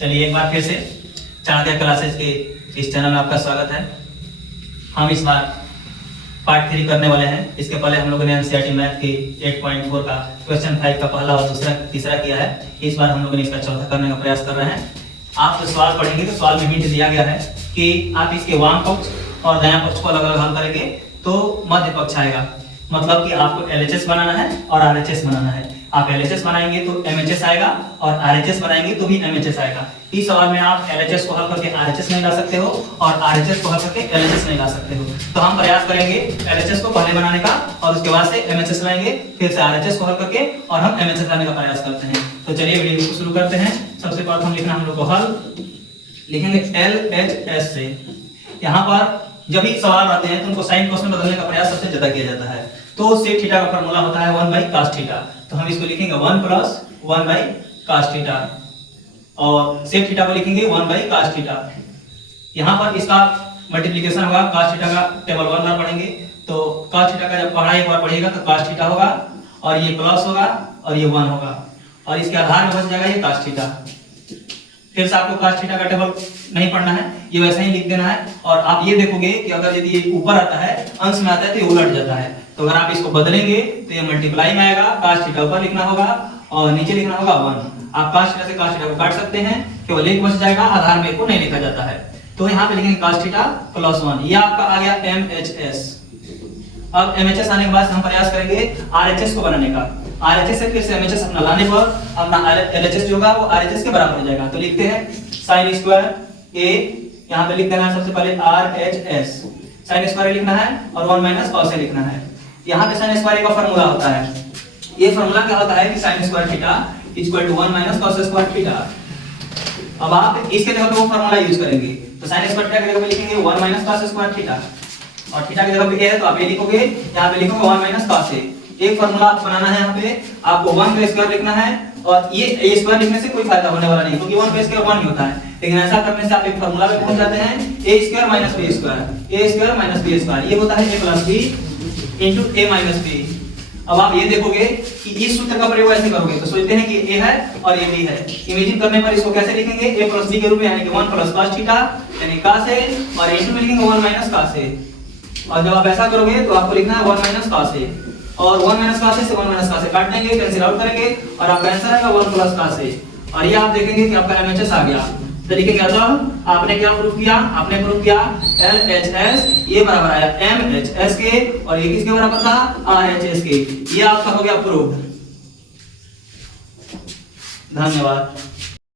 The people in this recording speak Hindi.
चलिए एक बार फिर से चाणक्य क्लासेस के इस चैनल में आपका स्वागत है। हम इस बार पार्ट 3 करने वाले हैं। इसके पहले हम लोगों ने एनसीईआरटी मैथ की 8.4 का क्वेश्चन 5 का पहला और दूसरा तीसरा किया है। इस बार हम लोगों ने इसका चौथा करने का प्रयास कर रहे हैं। आप जो सवाल पढ़ेंगे तो सवाल में हिंट दिया गया है कि आप इसके वाम पक्ष और दायां पक्ष को अलग अलग हल करेंगे तो मध्य पक्ष आएगा। मतलब कि आपको LHS बनाना है और RHS बनाना है। आप LHS बनाएंगे तो MHS आएगा और RHS बनाएंगे तो भी MHS आएगा। इस सवाल में आप LHS को हल करके RHS नहीं ला सकते हो और RHS को हल करके LHS नहीं ला सकते हो। तो हम प्रयास करेंगे LHS को पहले बनाने का और उसके बाद से MHS लाएंगे, फिर से RHS को हल करके और हम MHS लाने का प्रयास करते हैं। तो चलिए वीडियो को शुरू करते हैं। सबसे पहले हम लिखना हम लोग को हल लिखेंगे LHS से। यहाँ पर जब भी सवाल आते हैं तो उनको साइन कोस में बदलने का प्रयास सबसे ज्यादा किया जाता है। तो सेक थीटा का फार्मूला होता है 1/cos थीटा। तो हम इसको लिखेंगे 1 + 1/cos थीटा और सेक थीटा को लिखेंगे 1/cos थीटा। यहाँ पर इसका मल्टीप्लिकेशन होगा, cos थीटा का टेबल 1 बार पढ़ेंगे तो cos थीटा का जब पढ़ा एक बार पढ़िएगा तो cos थीटा होगा और ये प्लस होगा और ये 1 होगा और इसके आधार में बच जाएगा ये cos थीटा। फिर से आपको cos थीटा का टेबल नहीं पढ़ना है, ये वैसे ही लिख देना है। और आप ये देखोगे कि अगर यदि ये ऊपर आता है, अंश में आता है तो ये उलट जाता है। तो अगर आप इसको बदलेंगे तो ये मल्टीप्लाई में आएगा, cos थीटा ऊपर लिखना होगा और नीचे लिखना होगा 1। आप cos थीटा से cos थीटा को काट सकते हैं, केवल एक बच जाएगा, आधार में को नहीं लिखा जाता है। तो यहाँ पे लिखेंगे cos थीटा + 1। ये आपका आ गया MHS। अब MHS आने के बाद हम प्रयास करेंगे RHS को बनाने का। RHS से फिर से MHS अपना लाने पर अपना LHS जो होगा वो RHS के बराबर हो जाएगा। तो लिखते हैं sin स्क्वायर A, यहाँ पे लिख देना है सबसे पहले RHS। sin स्क्वायर लिखना है और 1 - cos A लिखना है। यहाँ पे sin स्क्वायर का फार्मूला होता है। ये फार्मूला क्या होता है कि sin square theta = 1 - cos square theta. अब आप इसके जगह पे वो फार्मूला यूज करेंगे तो sin स्क्वायर थीटा की जगह पे लिखेंगे 1 - cos स्क्वायर थीटा और थीटा की जगह पे A है तो आप ये लिखोगे, यहाँ पे लिखोगे 1 - cos A। एक फार्मूला आपको बनाना है, यहाँ पे आपको 1 का स्क्वायर लिखना है और ये a स्क्वायर लिखने से कोई फायदा होने वाला नहीं क्योंकि 1 का स्क्वायर 1 ही होता है। लेकिन ऐसा करने से आप एक फार्मूला पे पहुंच जाते हैं a² - b²। a² - b², ये होता है a + b * a - b। अब आप ये देखोगे कि इस सूत्र का प्रयोग ऐसे करोगे तो सोचते हैं कि a है और ये b है। इमेजिन करने पर इसको कैसे लिखेंगे, a + b के रूप में, यानी कि 1 + cos थीटा यानी cos a और इनटू में लिखेंगे 1 - cos a। और जब आप ऐसा करोगे तो आपको लिखना है 1 - cos a और 1 - cos a से 1 - cos a काट देंगे, कैंसिल आउट करेंगे और आपका आंसर आएगा 1 + cos a। और ये आप देखेंगे कि आपका MHS आ गया। तो लिखेंगे अतः आपने क्या प्रूफ किया, आपने प्रूफ किया LHS ये बराबर आया MHS के और ये किसके बराबर था, RHS के। ये आपका हो गया प्रूफ। धन्यवाद।